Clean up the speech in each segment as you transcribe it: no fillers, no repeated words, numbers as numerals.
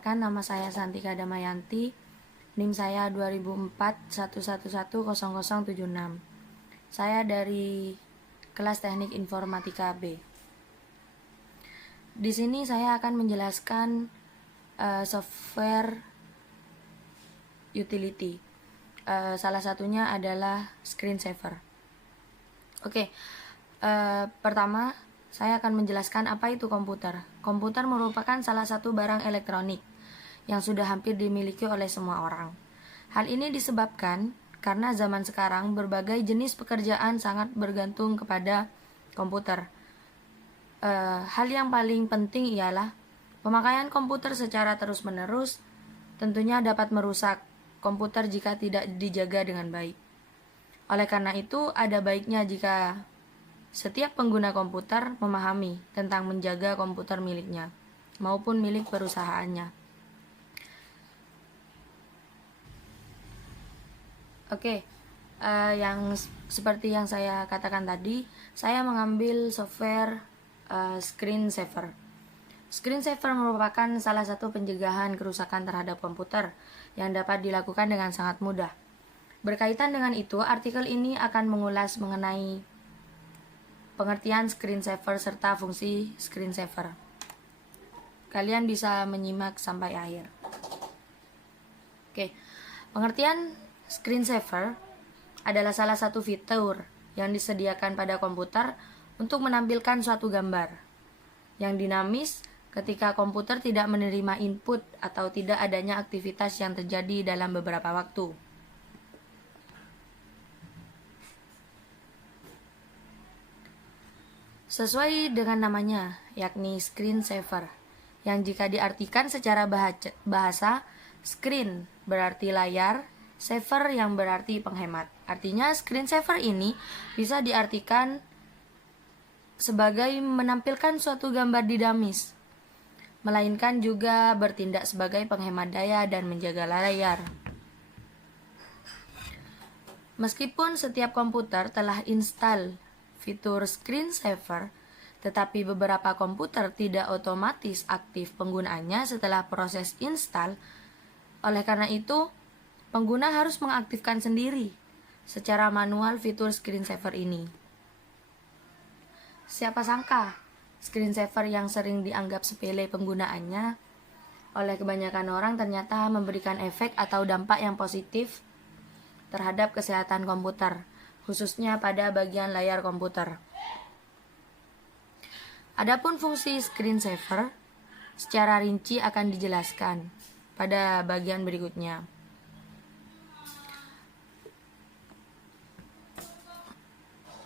Perkenalkan, nama saya Santika Damayanti, NIM saya 200411110076. Saya dari kelas Teknik Informatika B. Di sini saya akan menjelaskan software utility. Salah satunya adalah screensaver. Pertama, saya akan menjelaskan apa itu komputer. Komputer merupakan salah satu barang elektronik yang sudah hampir dimiliki oleh semua orang. Hal ini disebabkan karena zaman sekarang berbagai jenis pekerjaan sangat bergantung kepada komputer. Hal yang paling penting ialah pemakaian komputer secara terus-menerus tentunya dapat merusak komputer jika tidak dijaga dengan baik. Oleh karena itu, ada baiknya jika setiap pengguna komputer memahami tentang menjaga komputer miliknya maupun milik perusahaannya. Seperti yang saya katakan tadi, saya mengambil software screensaver. Screensaver merupakan salah satu pencegahan kerusakan terhadap komputer yang dapat dilakukan dengan sangat mudah. Berkaitan dengan itu, artikel ini akan mengulas mengenai pengertian screensaver serta fungsi screensaver. Kalian bisa menyimak sampai akhir. Pengertian screensaver adalah salah satu fitur yang disediakan pada komputer untuk menampilkan suatu gambar yang dinamis ketika komputer tidak menerima input atau tidak adanya aktivitas yang terjadi dalam beberapa waktu. Sesuai dengan namanya, yakni screensaver, yang jika diartikan secara bahasa, screen berarti layar, saver yang berarti penghemat. Artinya, screensaver ini bisa diartikan sebagai menampilkan suatu gambar dinamis, melainkan juga bertindak sebagai penghemat daya dan menjaga layar. Meskipun setiap komputer telah install fitur screensaver, tetapi beberapa komputer tidak otomatis aktif penggunaannya setelah proses install. Oleh karena itu, pengguna harus mengaktifkan sendiri secara manual fitur screensaver ini. Siapa sangka, screensaver yang sering dianggap sepele penggunaannya oleh kebanyakan orang ternyata memberikan efek atau dampak yang positif terhadap kesehatan komputer, khususnya pada bagian layar komputer. Adapun fungsi screensaver secara rinci akan dijelaskan pada bagian berikutnya.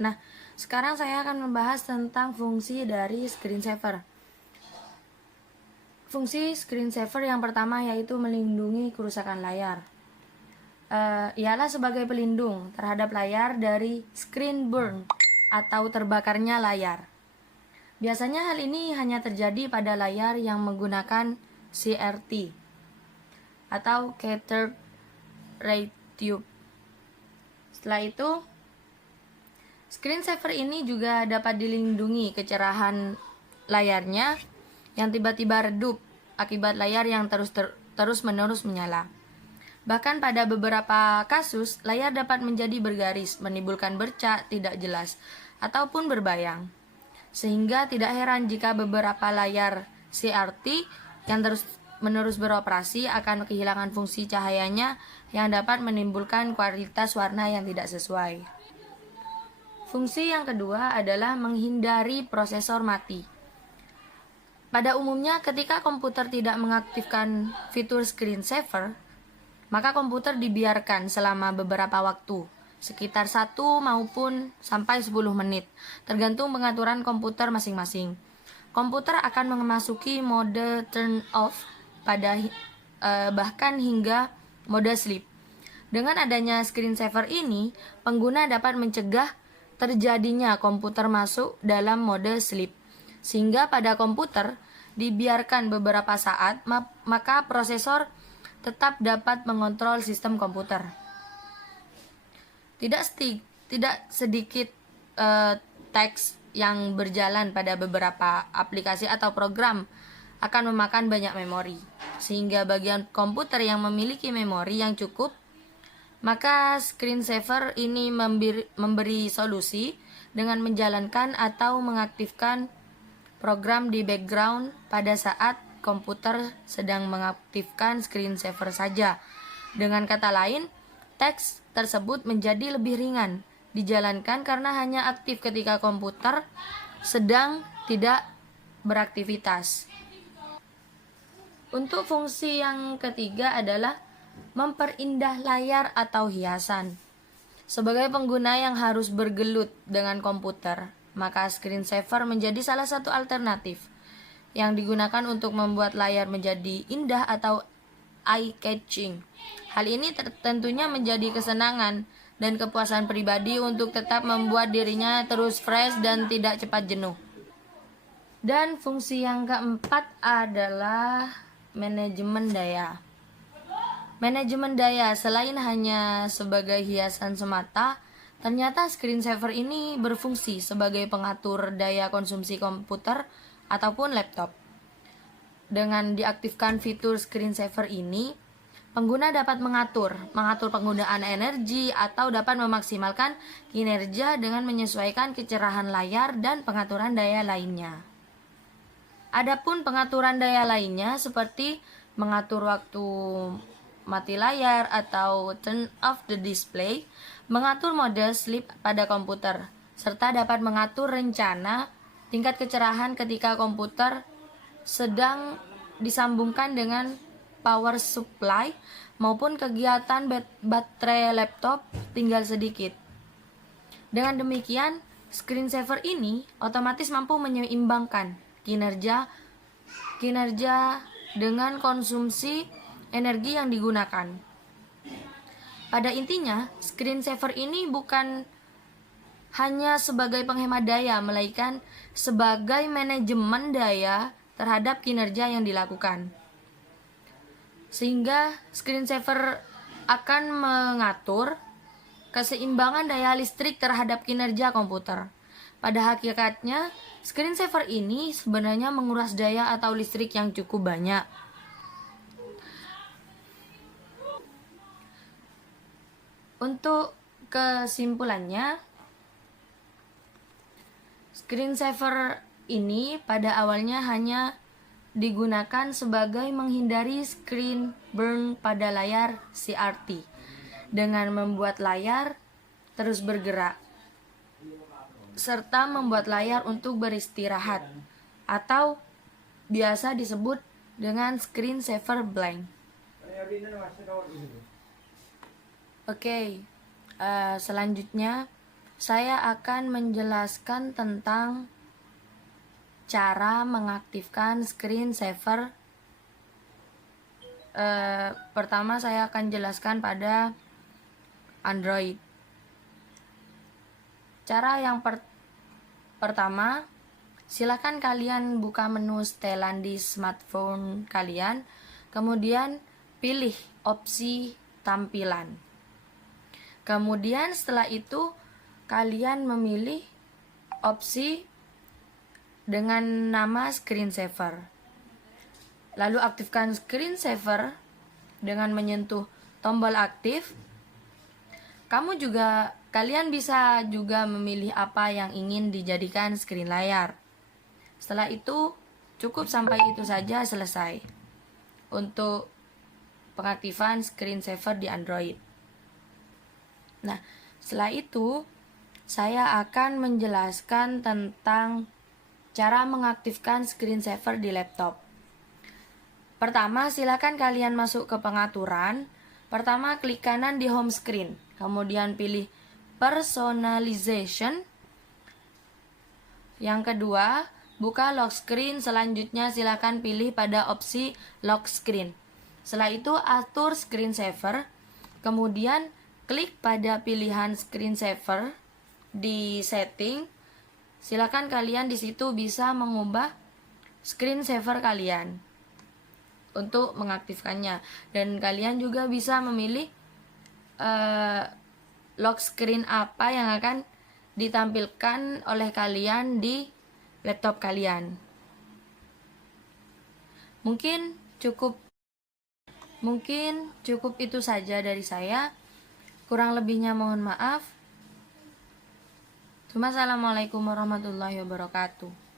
Nah, sekarang saya akan membahas tentang fungsi dari screensaver. Fungsi screensaver yang pertama yaitu melindungi kerusakan layar. Ialah sebagai pelindung terhadap layar dari screen burn atau terbakarnya layar. Biasanya hal ini hanya terjadi pada layar yang menggunakan CRT atau Cathode Ray Tube. Setelah itu, screensaver ini juga dapat dilindungi kecerahan layarnya yang tiba-tiba redup akibat layar yang terus-menerus menyala. Bahkan pada beberapa kasus, layar dapat menjadi bergaris, menimbulkan bercak tidak jelas, ataupun berbayang. Sehingga tidak heran jika beberapa layar CRT yang terus-menerus beroperasi akan kehilangan fungsi cahayanya yang dapat menimbulkan kualitas warna yang tidak sesuai. Fungsi yang kedua adalah menghindari prosesor mati. Pada umumnya, ketika komputer tidak mengaktifkan fitur screensaver, maka komputer dibiarkan selama beberapa waktu, sekitar 1 maupun sampai 10 menit, tergantung pengaturan komputer masing-masing. Komputer akan memasuki mode turn off bahkan hingga mode sleep. Dengan adanya screensaver ini, pengguna dapat mencegah terjadinya komputer masuk dalam mode sleep, sehingga pada komputer dibiarkan beberapa saat, maka prosesor tetap dapat mengontrol sistem komputer. Tidak sedikit teks yang berjalan pada beberapa aplikasi atau program akan memakan banyak memori. Sehingga bagian komputer yang memiliki memori yang cukup, maka screensaver ini memberi solusi dengan menjalankan atau mengaktifkan program di background pada saat komputer sedang mengaktifkan screensaver saja. Dengan kata lain, teks tersebut menjadi lebih ringan dijalankan karena hanya aktif ketika komputer sedang tidak beraktivitas. Untuk fungsi yang ketiga adalah memperindah layar atau hiasan. Sebagai pengguna yang harus bergelut dengan komputer, maka screensaver menjadi salah satu alternatif yang digunakan untuk membuat layar menjadi indah atau eye-catching. Hal ini tentunya menjadi kesenangan dan kepuasan pribadi untuk tetap membuat dirinya terus fresh dan tidak cepat jenuh. Dan fungsi yang keempat adalah manajemen daya. Manajemen daya selain hanya sebagai hiasan semata, ternyata screensaver ini berfungsi sebagai pengatur daya konsumsi komputer ataupun laptop. Dengan diaktifkan fitur screensaver ini, pengguna dapat mengatur penggunaan energi atau dapat memaksimalkan kinerja dengan menyesuaikan kecerahan layar dan pengaturan daya lainnya. Adapun pengaturan daya lainnya seperti mengatur waktu mati layar atau turn off the display, mengatur mode sleep pada komputer, serta dapat mengatur rencana tingkat kecerahan ketika komputer sedang disambungkan dengan power supply maupun kegiatan baterai laptop tinggal sedikit. Dengan demikian, screensaver ini otomatis mampu menyeimbangkan kinerja dengan konsumsi energi yang digunakan. Pada intinya, screensaver ini bukan hanya sebagai penghemat daya, melainkan sebagai manajemen daya terhadap kinerja yang dilakukan. Sehingga screensaver akan mengatur keseimbangan daya listrik terhadap kinerja komputer. Pada hakikatnya, screensaver ini sebenarnya menguras daya atau listrik yang cukup banyak. Untuk kesimpulannya, screensaver ini pada awalnya hanya digunakan sebagai menghindari screen burn pada layar CRT dengan membuat layar terus bergerak serta membuat layar untuk beristirahat atau biasa disebut dengan screensaver blank. Oke, selanjutnya saya akan menjelaskan tentang cara mengaktifkan screensaver. Pertama saya akan jelaskan pada Android. Cara yang pertama, silakan kalian buka menu setelan di smartphone kalian, kemudian pilih opsi tampilan. Kemudian setelah itu kalian memilih opsi dengan nama screensaver. Lalu aktifkan screensaver dengan menyentuh tombol aktif. Kalian bisa juga memilih apa yang ingin dijadikan screen layar. Setelah itu cukup sampai itu saja selesai untuk pengaktifan screensaver di Android. Nah, setelah itu saya akan menjelaskan tentang cara mengaktifkan screensaver di laptop. Pertama, silakan kalian masuk ke pengaturan. Pertama, klik kanan di home screen, kemudian pilih personalization. Yang kedua, buka lock screen. Selanjutnya silakan pilih pada opsi lock screen. Setelah itu atur screensaver, kemudian klik pada pilihan screensaver di setting. Silakan kalian di situ bisa mengubah screensaver kalian untuk mengaktifkannya, dan kalian juga bisa memilih lock screen apa yang akan ditampilkan oleh kalian di laptop kalian. Mungkin cukup itu saja dari saya. Kurang lebihnya mohon maaf. Assalamualaikum warahmatullahi wabarakatuh.